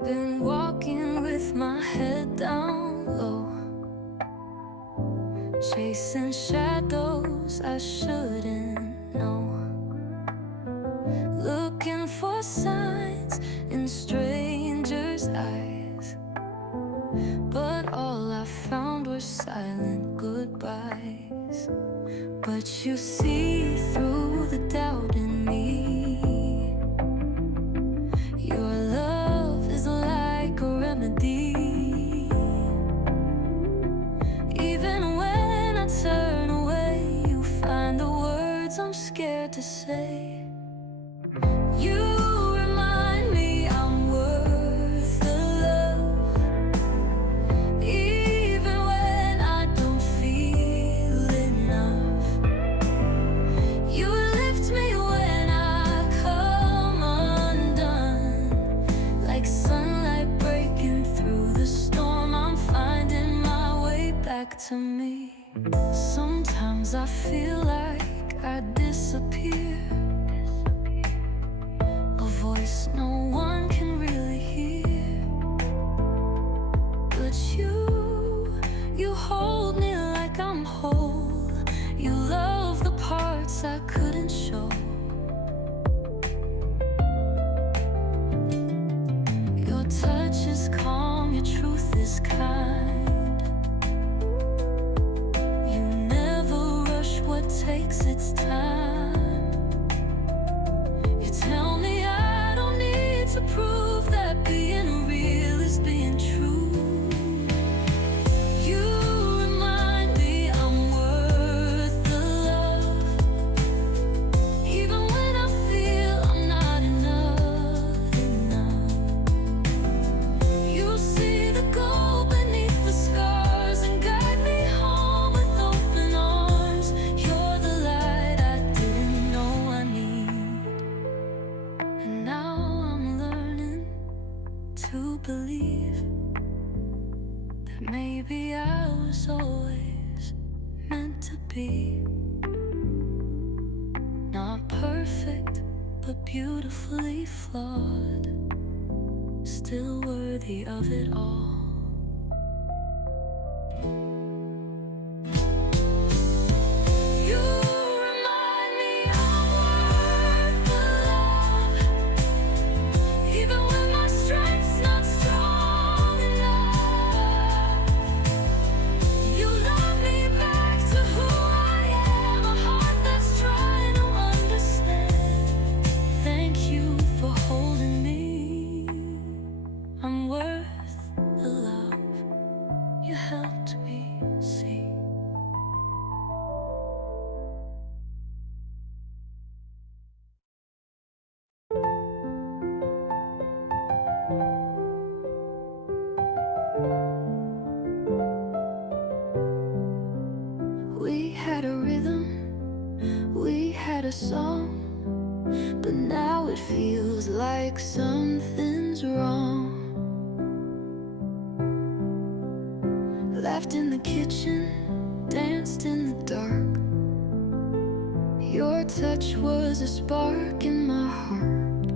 I've been walking with my head down low, chasing shadows I shouldn't know, looking for signs in strangers' eyes, but all I found were silent goodbyes. But you see through the doubt in me. Your love is like a remedy. Even when I turn away, you find the words I'm scared to say. You remind me I'm worth the love, even when I don't feel enough. You lift me when I come undone, like sunlight breaking through the storm. I'm finding my way back to me. Sometimes I feel like I disappear, a voice no one can really hear. But you hold me like I'm whole. You love the parts I couldn't show. Your touch is calm, your truth is kind. You never rush what takes its time. You tell me I don't need to prove that being real is being true. You remind me I'm worth the love, even when I feel I'm not enough. You see the gold beneath the scars and guide me home with open arms. You're the light I didn't know I need, and now I'm learning to believe that maybe I was always meant to be. Not perfect, but beautifully flawed, still worthy of it all. You remind me I'm worth the love, even when my strength's not strong enough. You love me back to who I am, a heart that's trying to understand. Thank you for holding me. I'm worth the love you helped me see. We had a rhythm, we had a song, but now it feels like something's wrong. Laughed in the kitchen, danced in the dark. Your touch was a spark in my heart,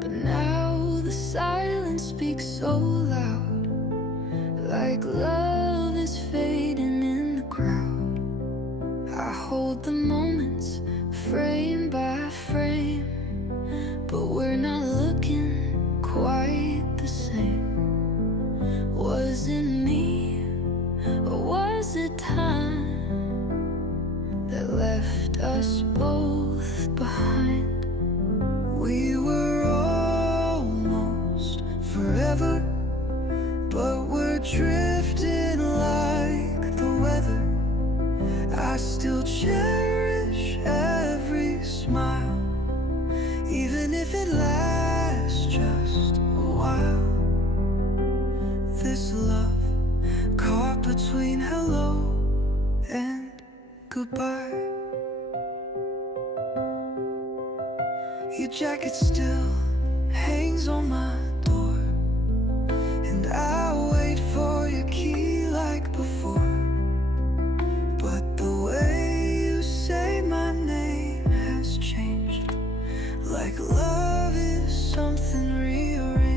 but now the silence speaks so loud, like love is fading in the crowd. I hold the moments frame by frame, but we're not looking quite the same. Was it me, or was it time that left us both behind? We were almost forever, but we're drifting like the weather. I still cherish every smile, even if it lasts just a while. This love caught between hello and goodbye. Your jacket still hangs on my door, and I wait for your key like before. But the way you say my name has changed, like love is something rearranged.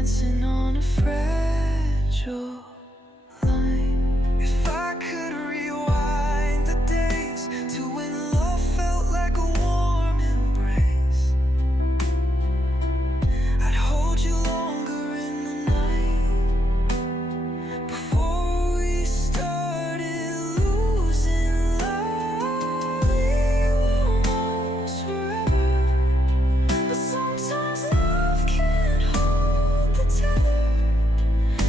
dancing on a fragile line. If I could rewind the days to when love felt like a warm embrace, I'd hold you longer in the night. Before we started losing love, we were almost forever. But sometimes love can't hold the tether.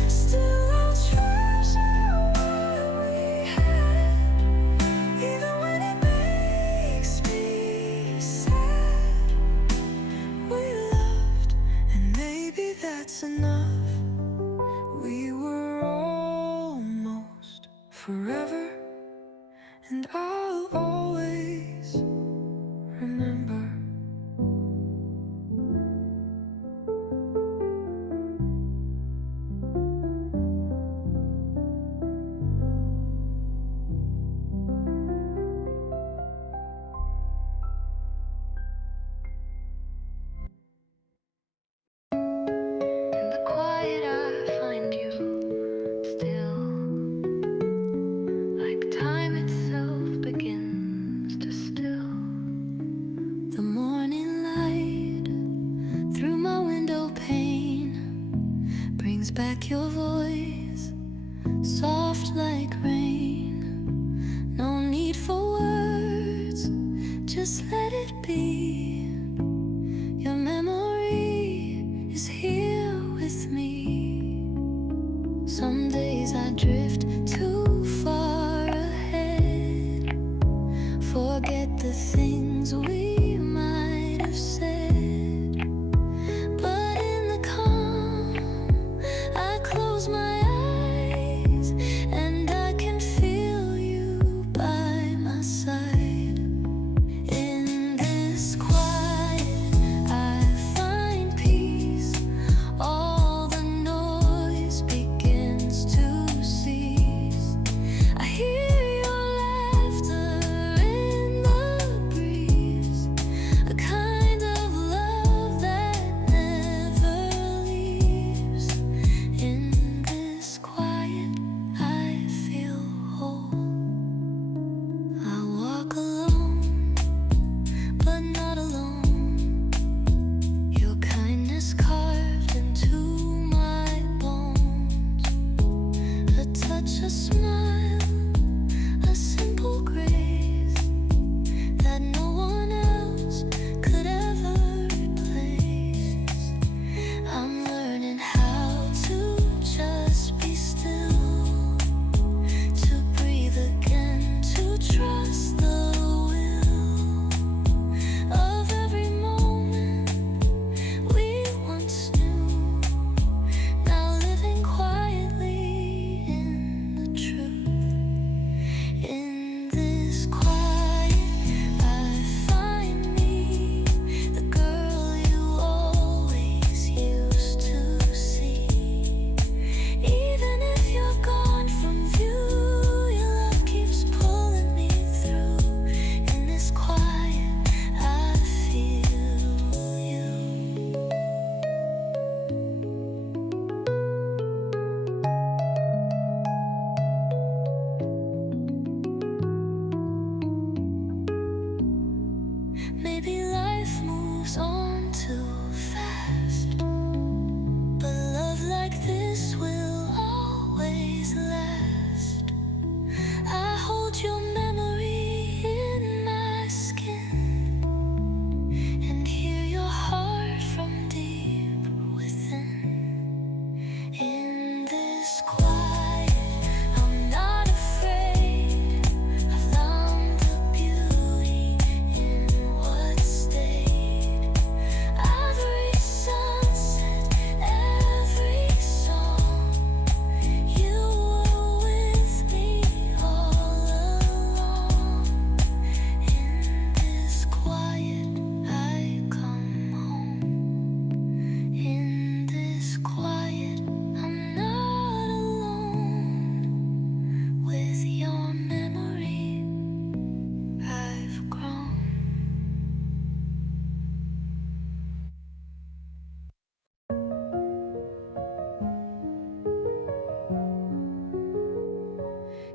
Still I'll treasure what we had, even when it makes me sad. We loved, and maybe that's enough. We were almost forever, and I'll always remember. In the quiet I find you still, like time itself begins to still. The morning light through my window pane brings back your voice, soft like rain. No need for words, just let it be. Your memory is here with me. Some days I drift too far ahead, forget the things we might have said. But in the calm, I close my eyes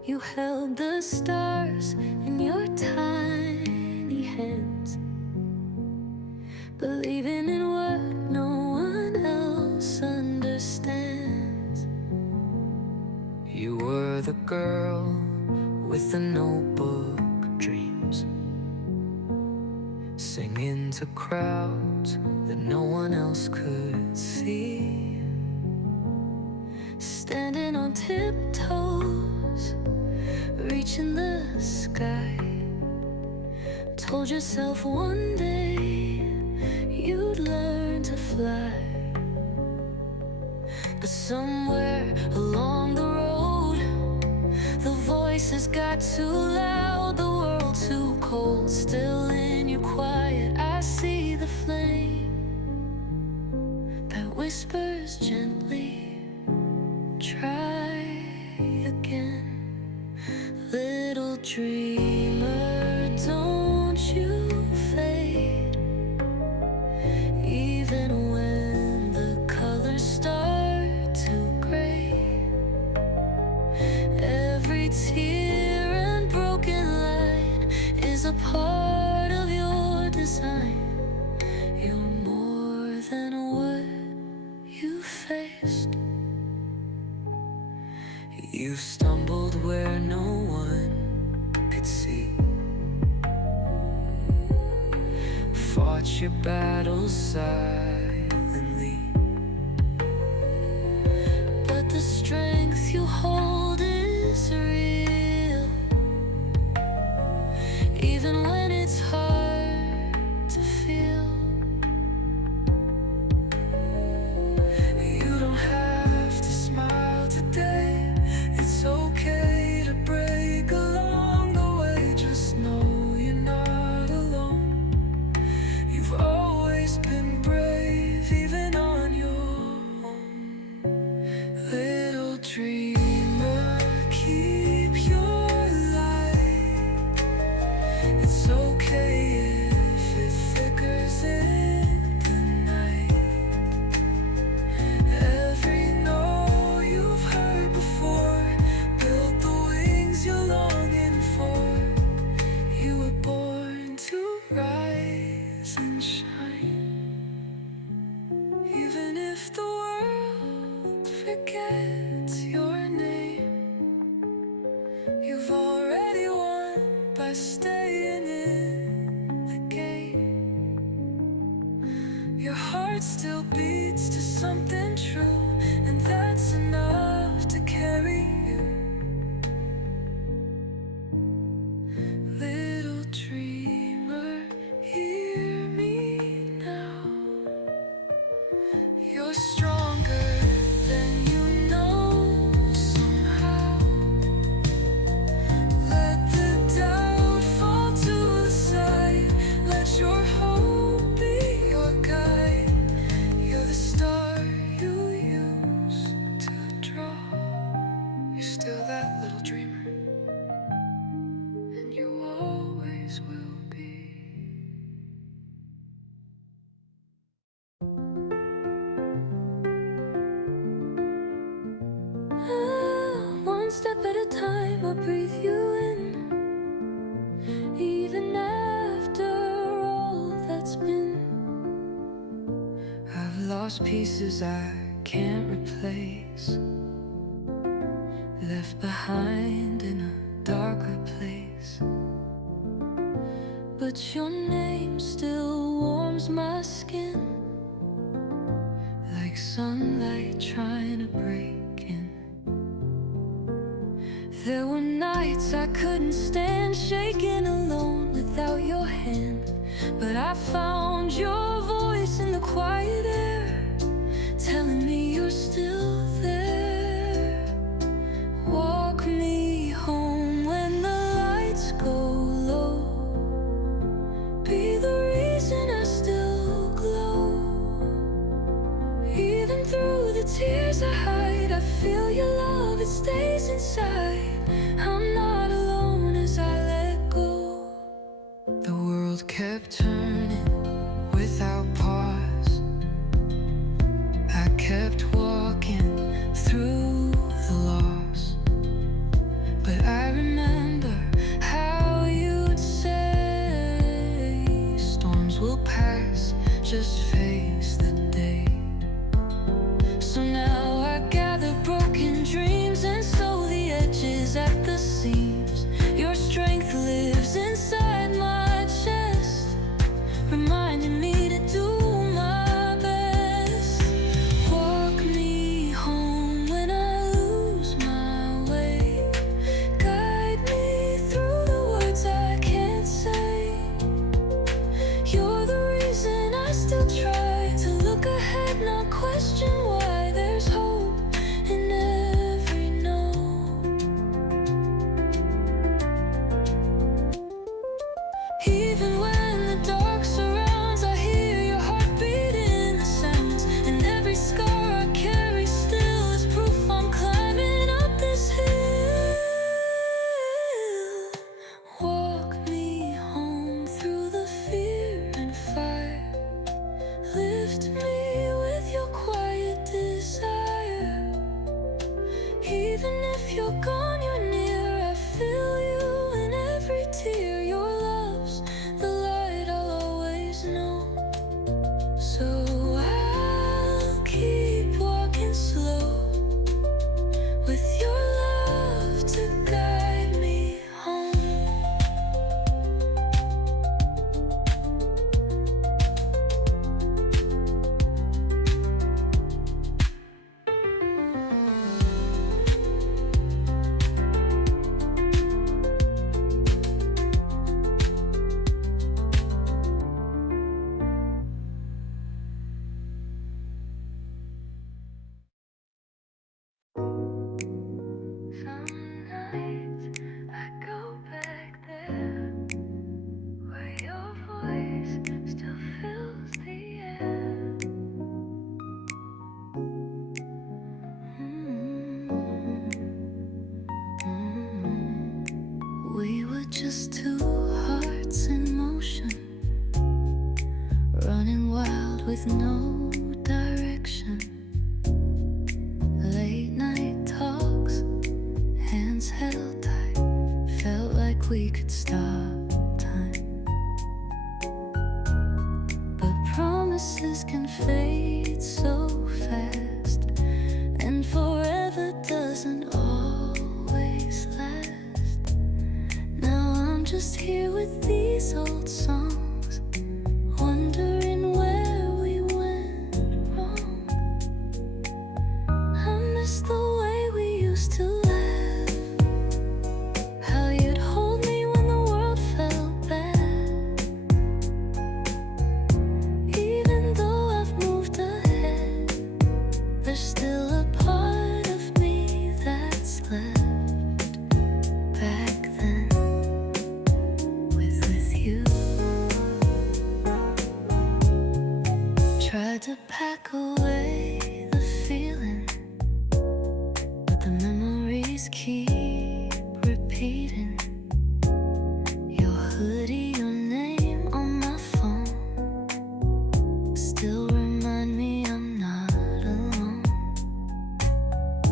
You held the stars in your tiny hands, believing in what no one else understands. You were the girl with the notebook dreams, singing to crowds that no one else could see, standing on tiptoes, reaching the sky. Told yourself one day you'd learn to fly. But somewhere along the road, the voices got too loud, the world too cold. Still in your quiet, I see the flame that whispers gently, try again. Little dreamer, don't you fade, even when the colors start to gray. Every tear and broken line is a part of your design. You're more than what you faced. You stumbled where no one could see, fought your battles silently, But the strength you hold is real, even when it's hard to feel. you don't have to smile today. It's okay to break along the way. Just know you're not alone. You've always been brave, even on your own. Little dreamer, keep your light. It's okay if it flickers in the night. Every no you've heard before built the wings you're longing for. You were born to rise and shine, even if the world forgets your name. You've already won by staying in the game. Your heart still beats to something true, and that's enough to carry you. Little dreamer, hear me now. You're stronger than you know somehow. Let the doubt fall to the side. Let your hope be your guide. You're the star you used to draw. You're still that little dreamer, and you always will be. One step at a time, I breathe you in, even after all that's been. I've lost pieces I can't replace, left behind in a darker place. But your name still warms my skin, Like sunlight trying to break in. there were nights I couldn't stand, shaking alone without your hand. But I found your voice in the quiet air, telling me you're still there. Walk me home when the lights go low, be the reason I still glow. Even through the tears I hide, I feel your love, it stays inside. I'm not alone as I let go. The world kept turning without pause. I kept walking through the loss, but I question why there's hope in every no. Even when the dark surrounds, I hear your heartbeat in the sounds, and every scar I carry still is proof I'm climbing up this hill. Walk me home through the fear and fire. Lift me with your quiet desire. Even if you're gone, you're near. I feel you in every tear. Your love's the light I'll always know. So I'll keep walking slow with your love to guide me home. Some nights I go back there where your voice still fills the air. We were just two hearts in motion, running wild with no direction. Late night talks, hands held tight, felt like we could stop time. But promises can fade so fast, and forever doesn't always last. Now I'm just here with these old songs, wondering where we went wrong. I miss the way we used to laugh, how you'd hold me when the world felt bad. Even though I've moved ahead, there's still a part of me that's left back then with you. Tried to pack away the feeling, but the memories keep repeating. Your hoodie, your name on my phone still remind me I'm not alone.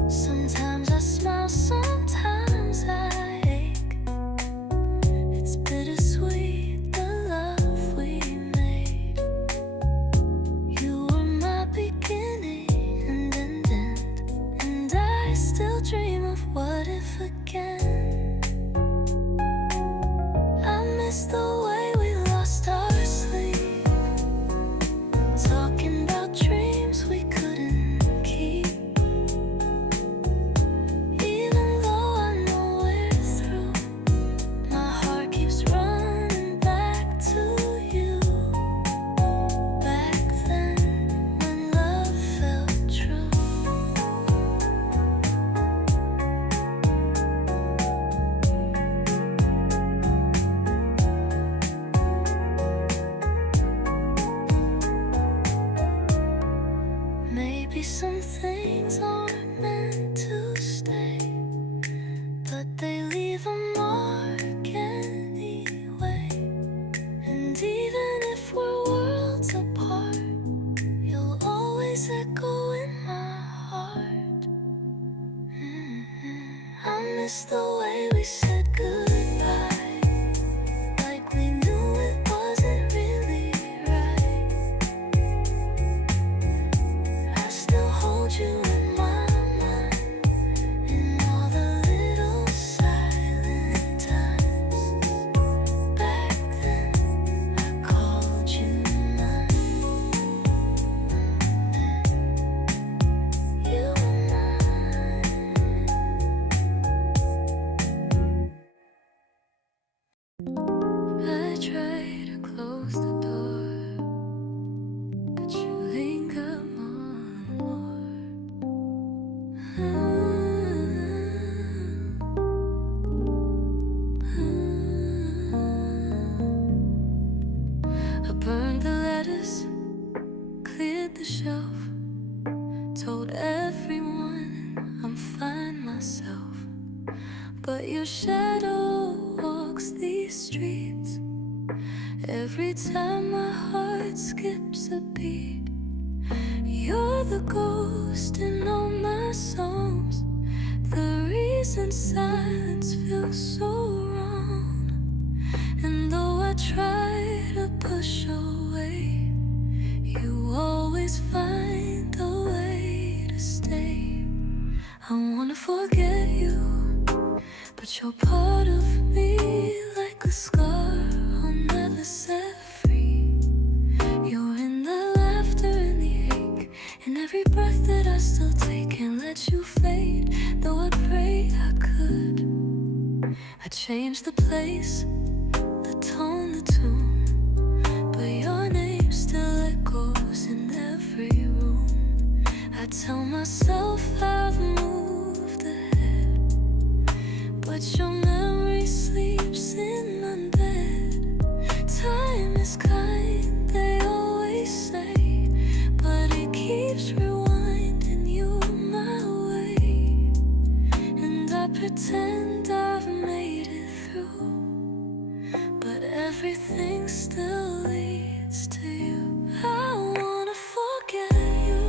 Sometimes I smile, sometimes I ache. It's bittersweet, the love we made. You were my beginning and an end, and I still dream of what if again. I miss the way we lost our sleep, talking about dreams we couldn't keep. Even though I know we're through, my heart keeps running back to you. Back then, when love felt true. Maybe some things aren't meant to stay, but they leave a mark anyway. And even if we're worlds apart, you'll always echo in my heart. I miss the way we said goodbye, like we knew it wasn't really right. I still hold you in my mind, in all the little silent times. Back then, I called you mine. You were mine. Told everyone I'm fine myself, but your shadow walks these streets. Every time my heart skips a beat, you're the ghost in all my songs, the reason silence feels so wrong. And though I try to push away, you always find a way to stay. I wanna forget you, but you're part of me, like a scar I'll never set free. You're in the laughter and the ache, in every breath that I still take. Can't let you fade, though I pray I could. I changed the place, the tone, the tune, but your name still echoes in every room. I tell myself I've moved ahead, but your memory sleeps in my bed. Time is kind, they always say, but it keeps rewinding you my way. And I pretend I've made it through, but everything still leads to you. I wanna forget you,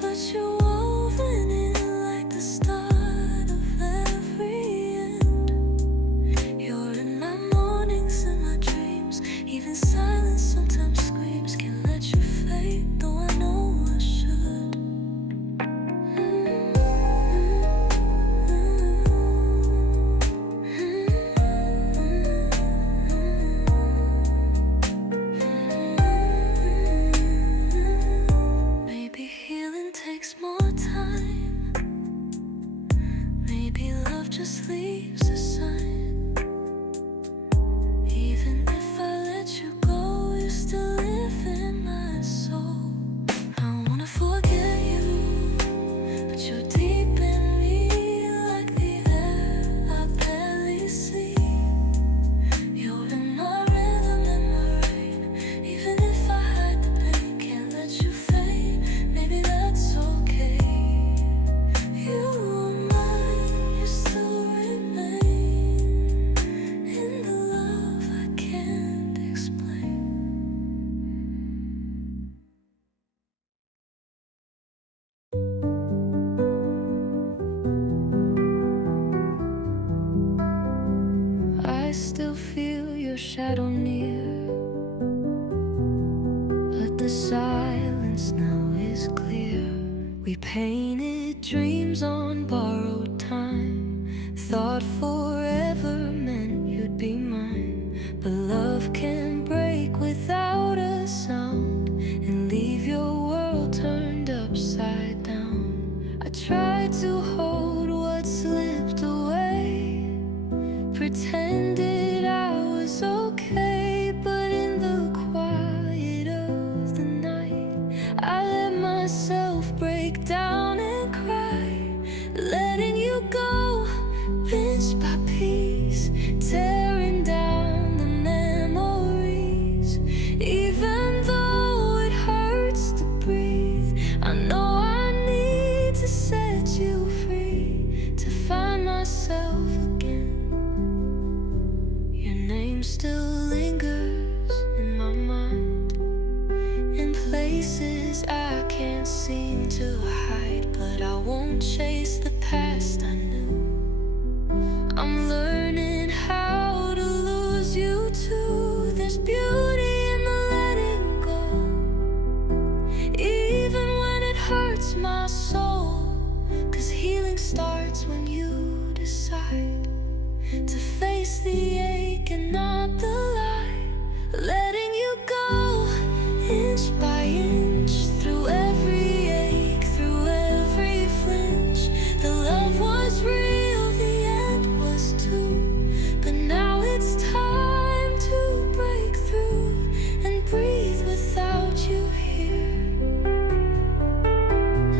but you're woven in like the start of every end. You're in my mornings and my dreams, even silence sometimes screams. Can't let you fade, though I know I should. Maybe healing takes more time. Maybe love just leaves a sign. Even if I let you go, you still live in my soul. I wanna forget you, but you're deep in me, like the air I barely see. You're in my rhythm and my rain, even if I hide the pain. Can't let you fade, maybe that's okay. You are mine, you still remain in the love I can't explain. I still feel your shadow near, but the silence now is clear. We painted dreams on borrowed time, thought forever meant you'd be mine. But love can break without a sound and leave your world turned upside down. I tried to hold what slipped away, pretended I was okay, but in the quiet of the night, I let myself break down and cry, letting you go, piece by piece, tearing down the memories. Even though it hurts to breathe, I know I need to set you free, to find myself again. Your name still lingers in my mind, in places I can't seem to hide. But I won't chase the past I knew. I'm learning how to lose you too. There's beauty in the letting go, even when it hurts my soul. 'Cause healing starts when you decide to face the ache and not the lie, letting you go inch by inch, through every ache, through every flinch. The love was real, the end was too, but now it's time to break through and breathe without you here.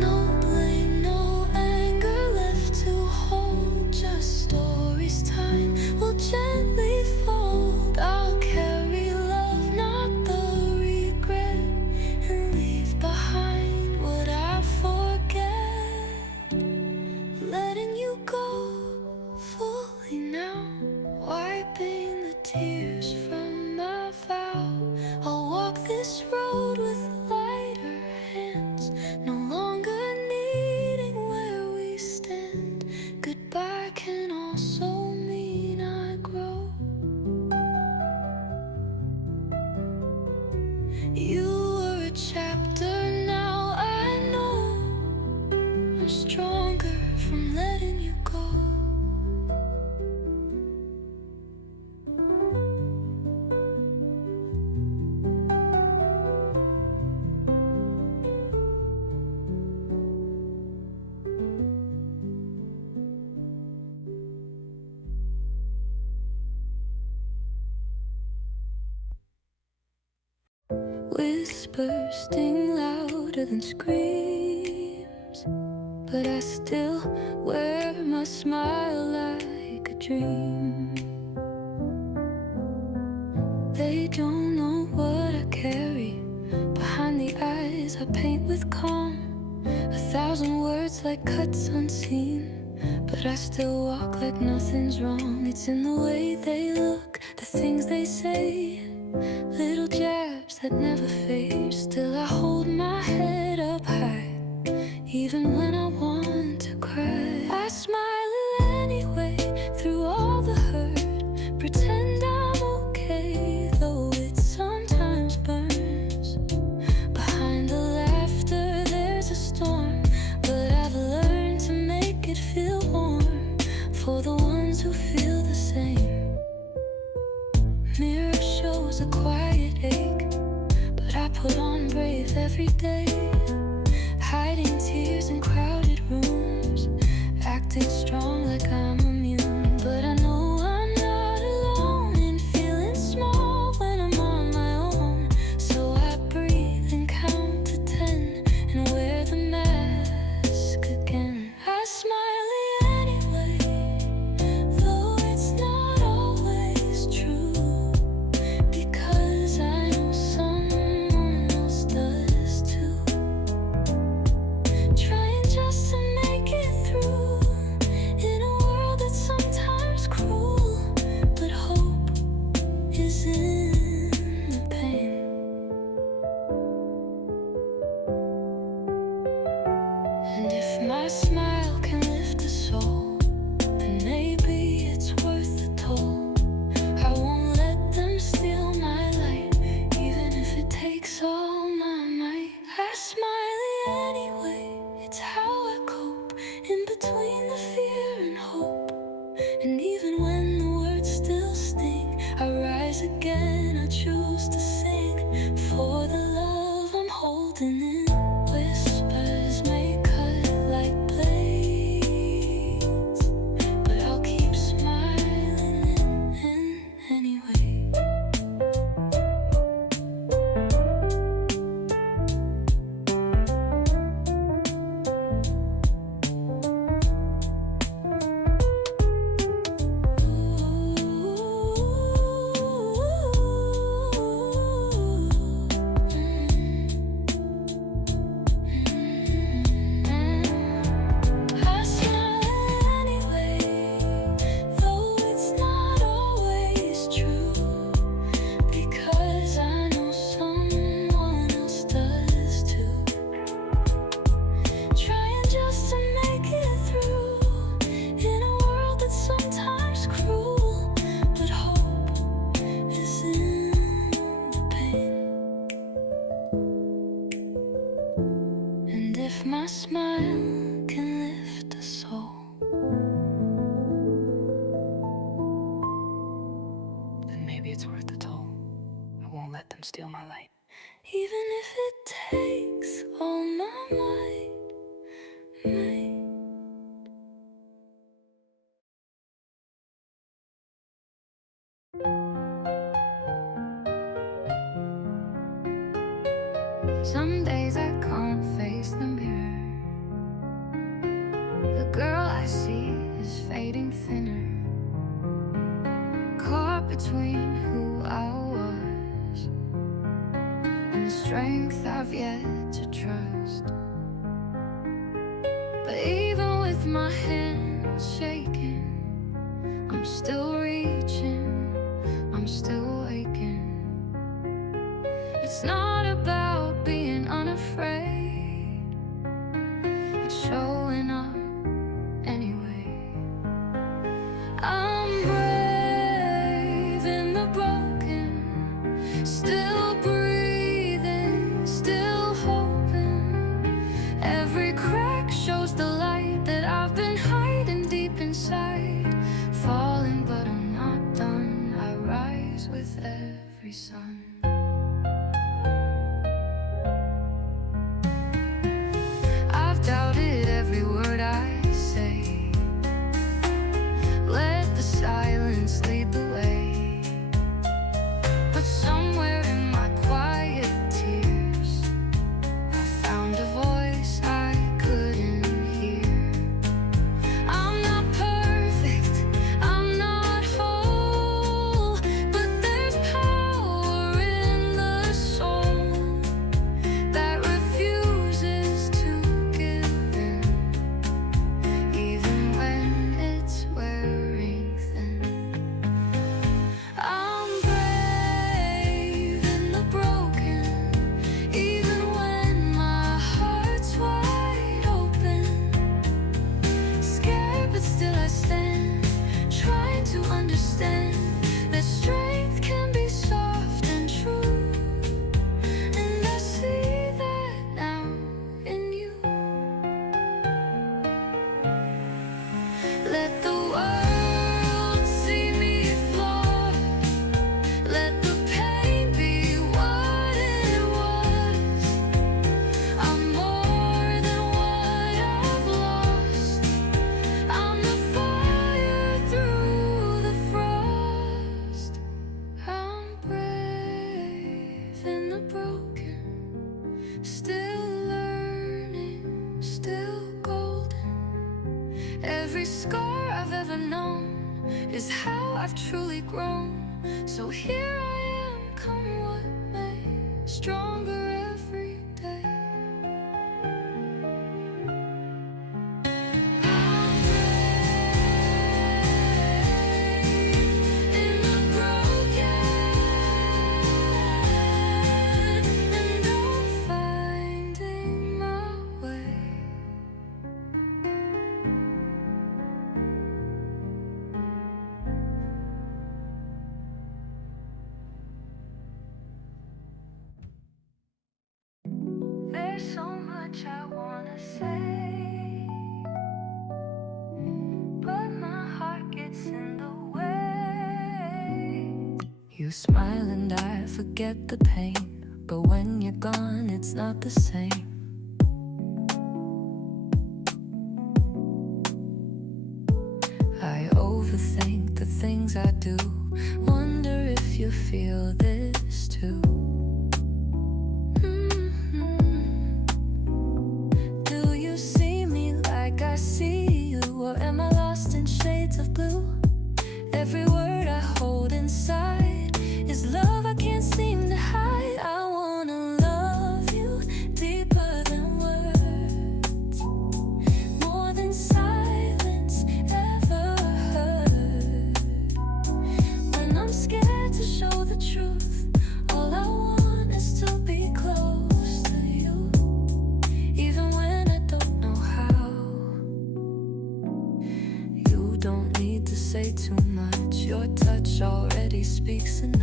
No blame, no anger left to hold, just stories time will gently fold. I'll Whispers sting louder than screams, but I still wear my smile like a dream. They don't know what I carry behind the eyes I paint with calm. 1,000 words like cuts unseen, but I still walk like nothing's wrong. It's in the way they look, the things they say, little jabs that never fade. Still I hold my head up high, even when I want to cry. I smile anyway, through all the hurt, pretend I'm okay, though it sometimes burns. Behind the laughter there's a storm, but I've learned to make it feel warm for the ones who feel the same. Mirror shows a quiet ache, but I put on brave every day. Hiding tears in crowded rooms, acting strong like I'm immune. But I know I'm not alone in feeling small when I'm on my own. So I breathe and count to 10 and wear the mask again. I smile anyway, though it's not always true, because I know someone else does too. Trying just to make it through in a world that's sometimes cruel, but hope is in the pain. And if my smile can lift a soul, then maybe it's worth the toll. I won't let them steal my light, even if it takes all my might. I smile anyway, it's how I cope in between the fear and hope. And even when the words still sting, I rise again, I choose to sing for the love I'm holding in. Whispers may cut like blades, but I'll keep smiling in anyway. I smile anyway, though it's not always true, because I know someone else does too. Trying just to make it through in a world that's sometimes cruel, but hope is in the pain. And if my smile can lift a soul, then maybe it's worth the toll. I won't let them steal my light, even if it takes all my might. Some days I can't face the mirror. The girl I see is fading thinner, caught between who I was and the strength I've yet to trust. But even with my hands shaking, I'm still reaching, I'm still waking. It's not about being unafraid, it's showing up anyway. I'm brave in the broken, still breathing, still hoping. Every crack shows the light that I've been hiding deep inside. Falling, but I'm not done. I rise with every sun. I've doubted every word I Every scar I've ever known is how I've truly grown. So here I am, come what may, stronger every day. I'm brave in the broken, and I'm finding my way. There's so much I wanna say, but my heart gets in the way. You smile and I forget the pain, but when you're gone it's not the same. I overthink the things I do, wonder if you feel this too. Do you see me like I see you, or am I lost in shades of blue? Every word I hold inside is love I can't seem to hide. I wanna love you deeper than words, more than silence ever heard. When I'm scared to show the truth, all I want is to be close to you, even when I don't know how. You don't need to say too much, your touch already speaks enough.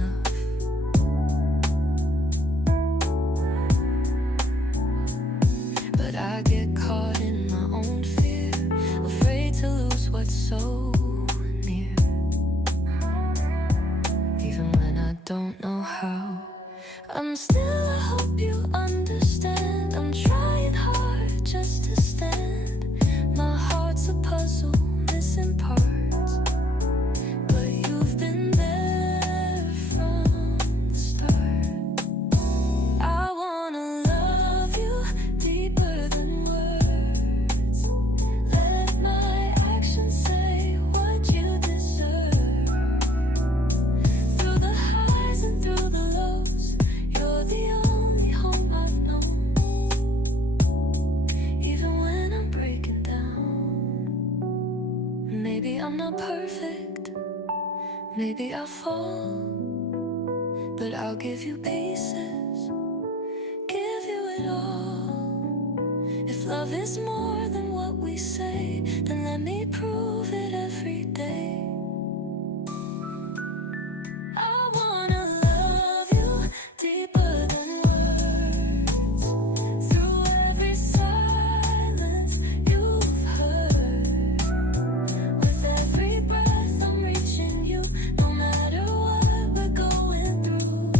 But I get caught in my own fear, afraid to lose what's so near, even when I don't know how. I'm still, I hope you understand, I'm trying hard just to stand. My heart's a puzzle, missing parts, but you've been there from the start. I wanna love you deeper than words, let my actions say what you deserve. Through the highs and through the lows, you're the only home I've known, even when I'm breaking down. Maybe I'm not perfect, maybe I'll fall, but I'll give you pieces, give you it all. If love is more than what we say, then let me prove it every day. I wanna love you deeper than words, through every silence you've heard. With every breath I'm reaching you, no matter what we're going through.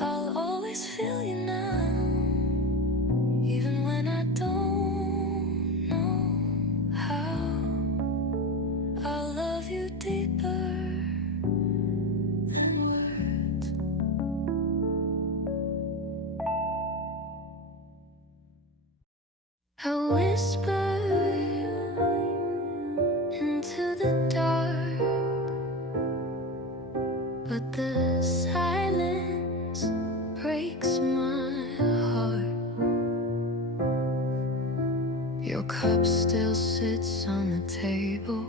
I'll always feel you now, even when I don't know how. I'll love you deeper than words. I whisper into the dark, but the silence breaks my heart. Your cup still sits on the table,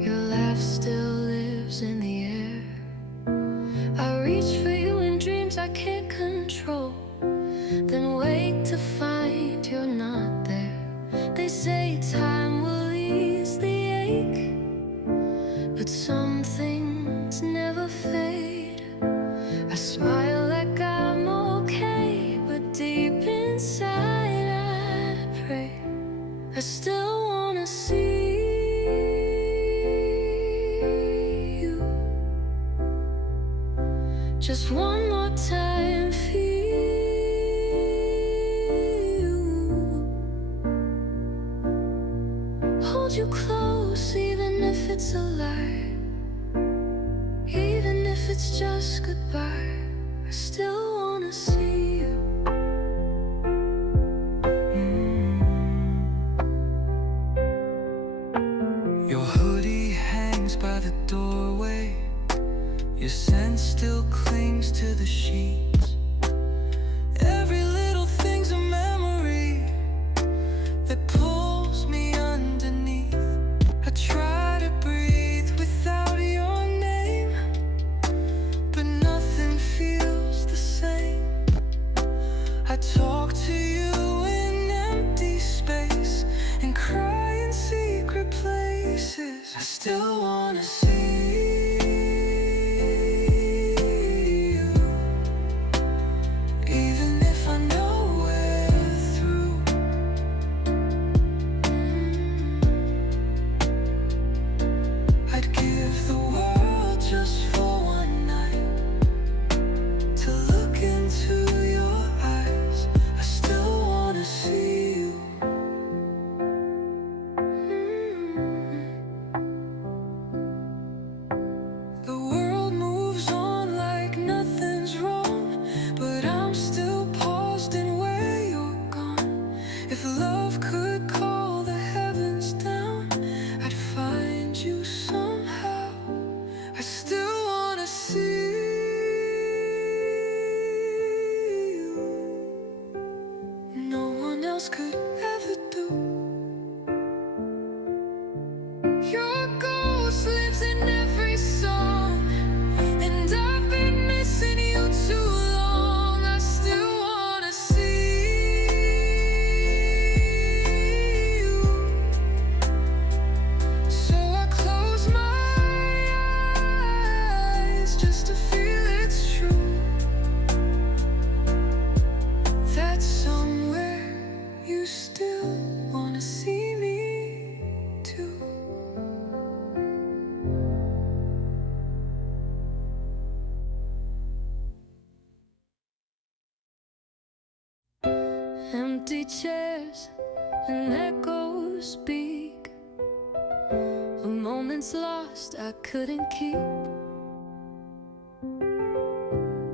your laugh still lives in the air. I reach for you in dreams I can't control, then wake to find you're not there. They say time will ease the ache, but some things never fade. I smile like I'm okay, but deep inside I pray. I still wanna see you just one more time, feel you. Hold you close even if it's a lie, even if it's just goodbye. I still wanna see you. else could ever do. Your ghost lives in every song, and I've been missing you too long. I still wanna see you, so I close my eyes just to feel it's true. That somewhere you still wanna see me too. Empty chairs and echoes speak of moments lost I couldn't keep.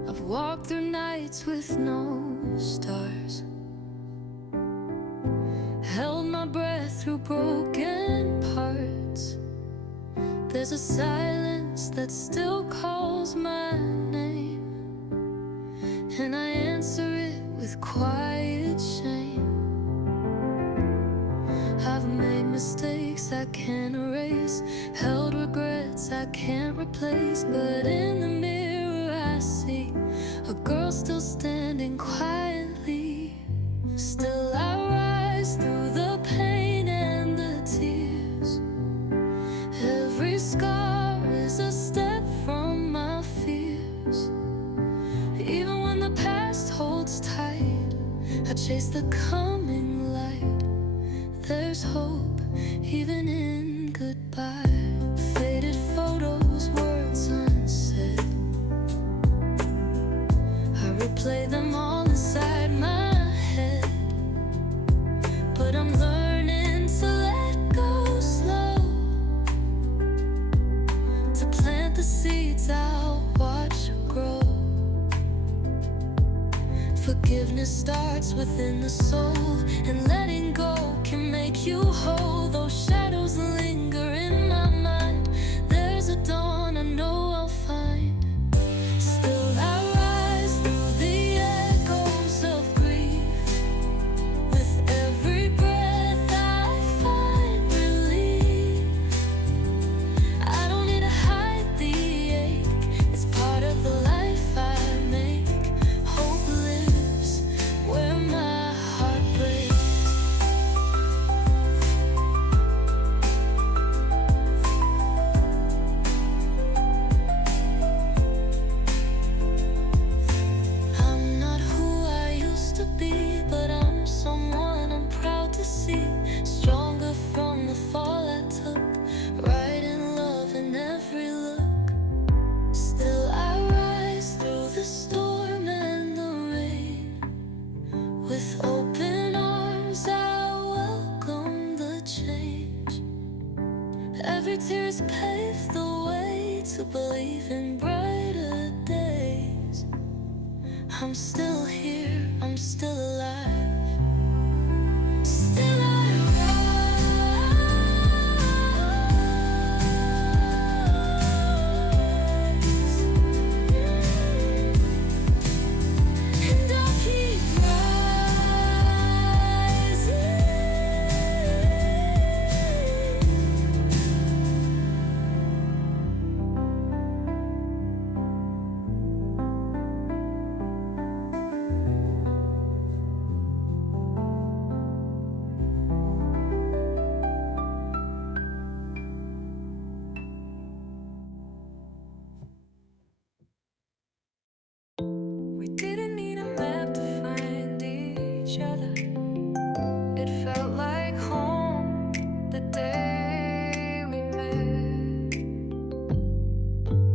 I've walked through nights with no stars, held my breath through broken parts. There's a silence that still calls my name, and I answer it with quiet shame. I've made mistakes I can't erase, held regrets I can't replace, but in the mirror I see a girl still standing quietly. Still I rise through the pain and the tears. Every scar is a step from my fears. Even when the past holds tight, I chase the coming light. There's hope even in goodbye. Faded photos, words unsaid, I replay them all inside my head. But I'm learning to let go slow, to plant the seeds I'll watch grow. Forgiveness starts within the soul, and letting go can make you whole. Those shadows linger in my mind. There's a dawn I know I'll find. Still I rise through the echoes of grief. With every breath I find relief. I don't need to hide the ache, it's part of the life I make. Hope lives where my heart breaks. I'm not who I used to be, but I'm someone I'm proud to see. Stronger from the fall I took, right in love in every look. Still I rise through the storm and the rain. With open arms I welcome the change. Every tear has paved the way to believe in brighter days. I'm still here, I'm still alive. Still I rise, and I'll keep rising. We didn't need a map to find each other. It felt like home the day we met.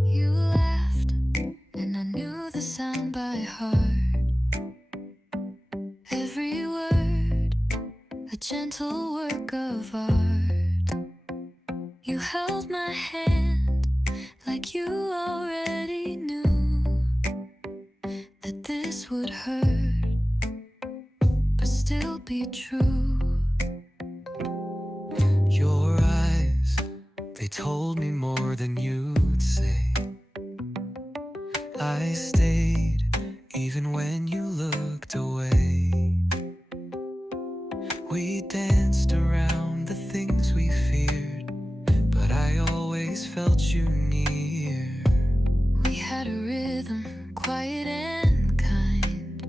You laughed, and I knew the sound by heart. Every word, a gentle work of art. You held my hand like you already knew that this would hurt, but still be true. Your eyes, they told me more than you'd say. I stayed even when you looked away. We danced around the things we feared, but I always felt you near. We had a rhythm, quiet and kind.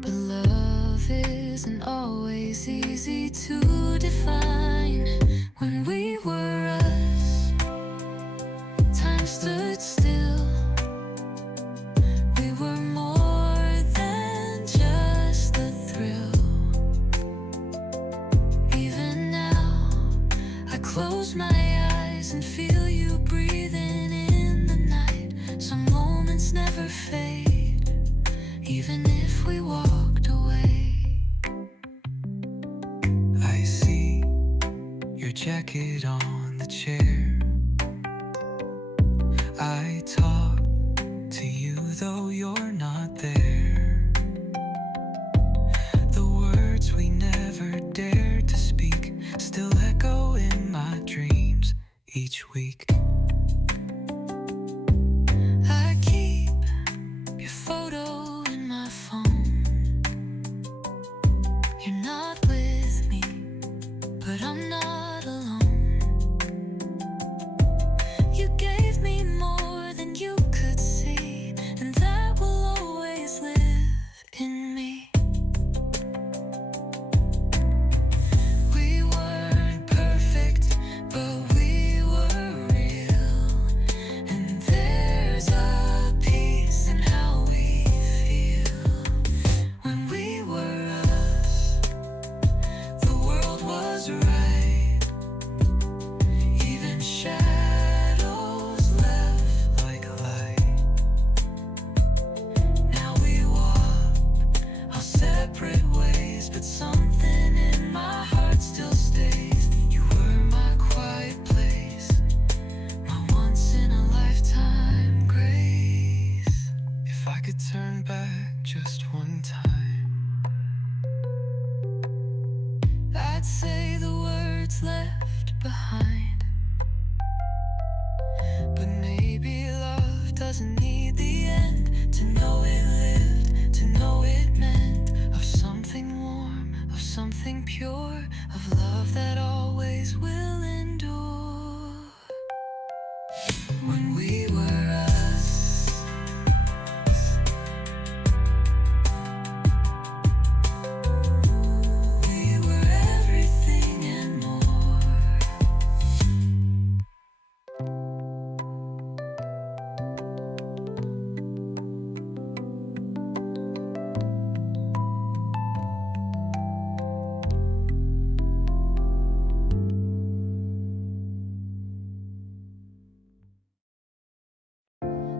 But love isn't always easy to define. When we were us, time stood still. We were more than just the thrill. Even now, I close my eyes and feel you breathing in the night. Some moments never fade, even if we walked away. I see your jacket on the chair. I talk to you though you're not there. The words we never dared to speak still echo in my dreams each week. I keep your photo in my phone. You're not with me, but I'm not alone. You gave me more than you could see, and that will always live in me. We weren't perfect, but we were real. And there's a peace in how we feel. When we were us, the world was right. Even shadows left Like a light, now we walk our separate ways, but something in my heart still stays. You were my quiet place, my once in a lifetime grace. if I could turn back just one time, I'd say the words left behind. But maybe love doesn't need the end to know it lived, to know it meant. Of something warm, of something pure, of love that always will endure. When we were us, we were everything and more.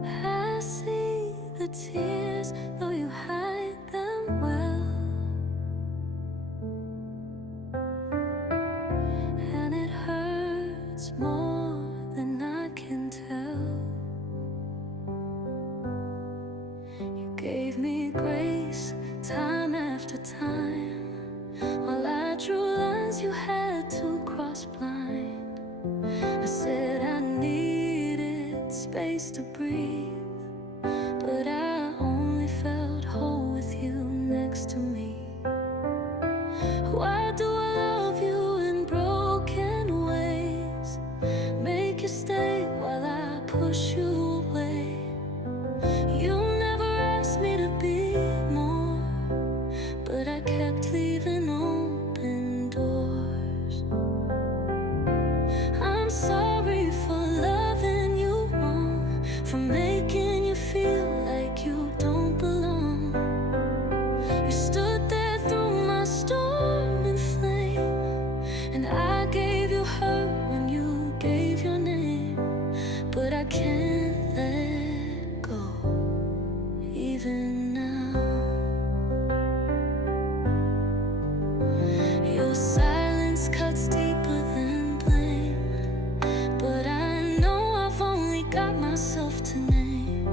I see the tears, though you hide them well. And it hurts more than I can tell. You gave me grace time after time, while I drew lines you had to cross blind. I said I needed space to breathe, but I only felt whole with you next to me. Why do I love you in broken ways? Make you stay while I push you away. You never asked me to be more, but I kept leaving open doors. I'm sorry for loving you wrong, for making you feel like you don't belong. You stood there through my storm and flame, and I gave you her when you gave your name. But I can't let go, even now. Your silence cuts deeper than blame, but I know I've only got myself to name.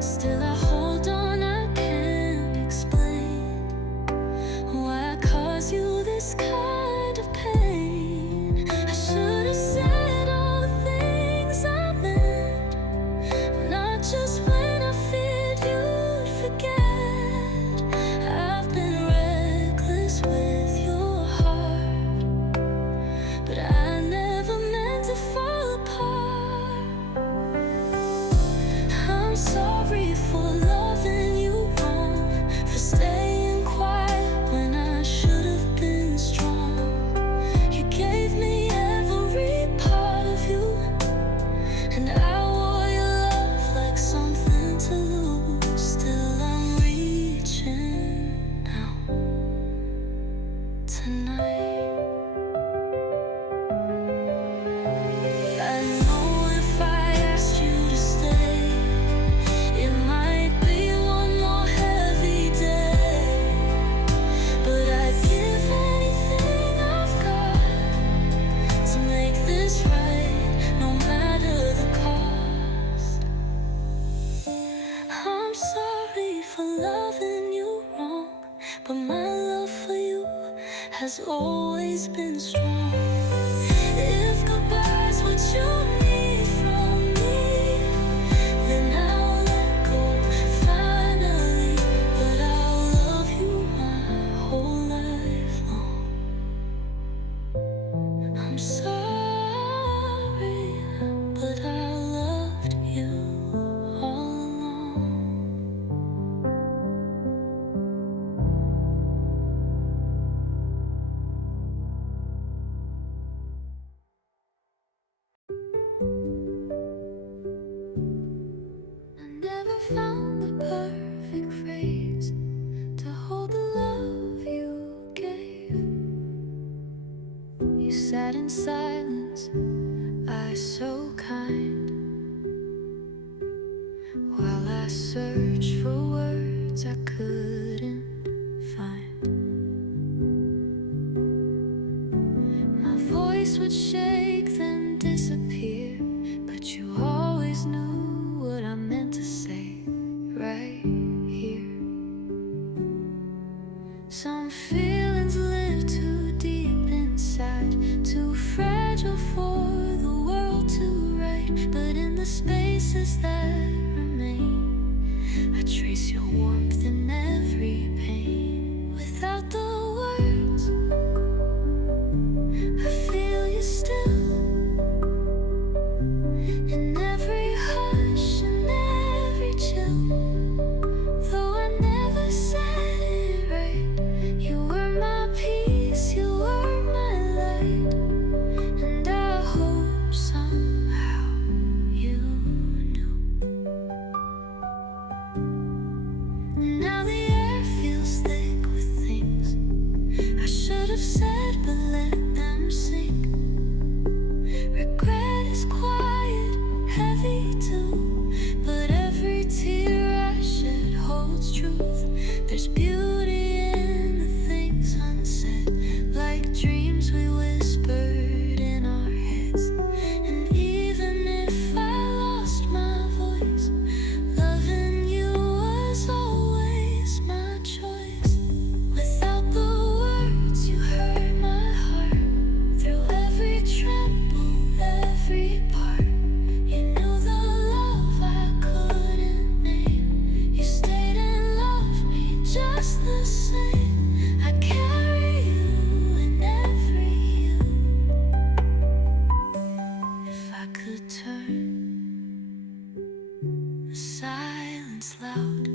Still I hold on, I can't explain why I cause you this kind of pain. I should have said all the things I meant, not just when I feared you'd forget. I've been reckless has always been strong. If goodbye's what you need from me, then I'll let go finally. But I'll love you my whole life long. I'm sorry, but I loved you all along. I never found the perfect phrase to hold the love you gave. You sat in silence, eyes so kind, while I searched for words I couldn't find. My voice would shake then disappear, but you always knew what I meant to say right here. Some feelings live too deep inside, too fragile for the world to write. But in the spaces that remain, I trace your warmth in every pain. Without the words, I feel you still. In every hush and every chill, though I never said it right, you were my peace, you were my light. And I hope somehow you knew. Now the air feels thick with things I should have said, but let them sink. Regret is quiet, heavy too, but every tear I shed holds truth. There's beauty in the things unsaid, like dreams we whispered in our heads. And even if I lost my voice, loving you was always my choice. Without the words, you hurt my heart. Through every tremble, every part, you knew the love I couldn't name. You stayed and loved me just the same. I carry you in every you. If I could turn the silence loud,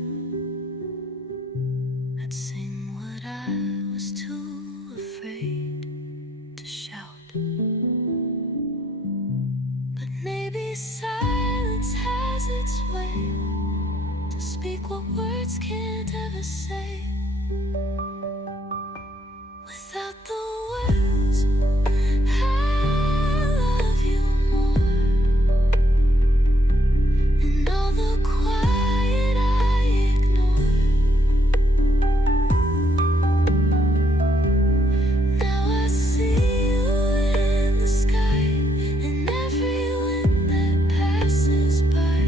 I'd sing what I was too afraid to shout. But maybe silence has its way to speak what words can't ever say. Without the words, I love you more. And all the quiet I ignored, now I see you in the sky, in every wind that passes by.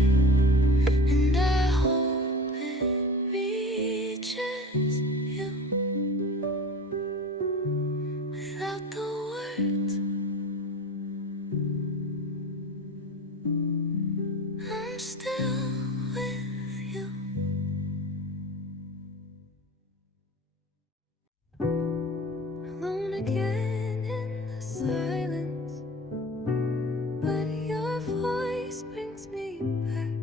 And I hope it reaches you. Without the words, I'm still with you. Alone again in the silence, but your voice brings me back.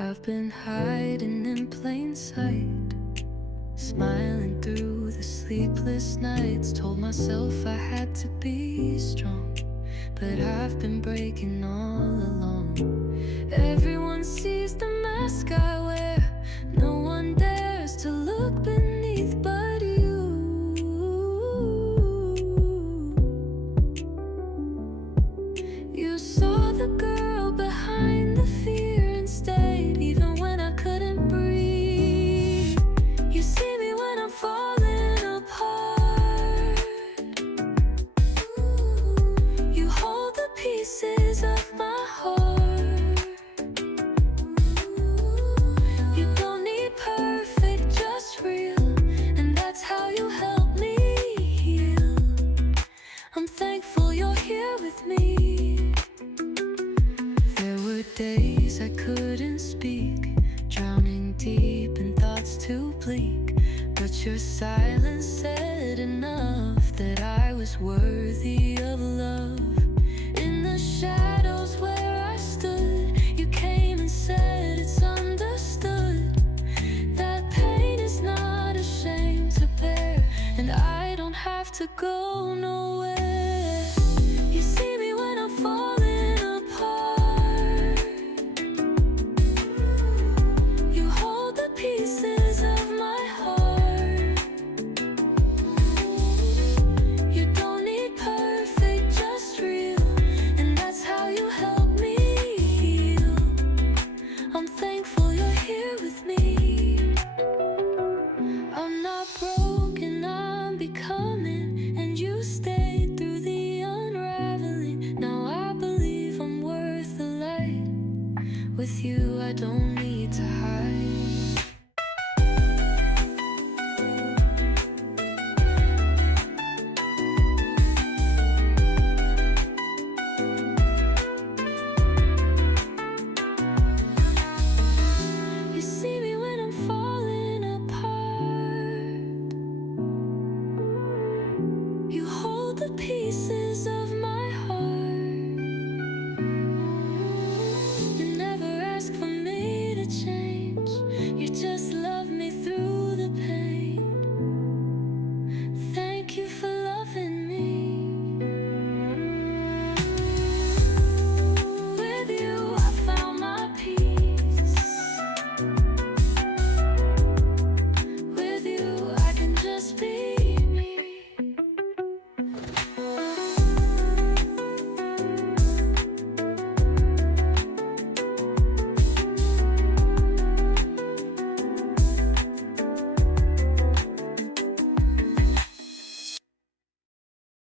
I've been hiding in plain sight, smiling through the sleepless nights. Told myself I had to be strong, but I've been breaking all along. Everyone sees the mask I wear, no one dares to look beneath but you. You saw the girl behind the fear and stayed, even when I couldn't breathe. You see me when I'm falling apart. You hold the pieces of my heart. But your silence said enough that I was worthy of love. In the shadows where I stood, you came and said it's understood that pain is not a shame to bear, and I don't have to go no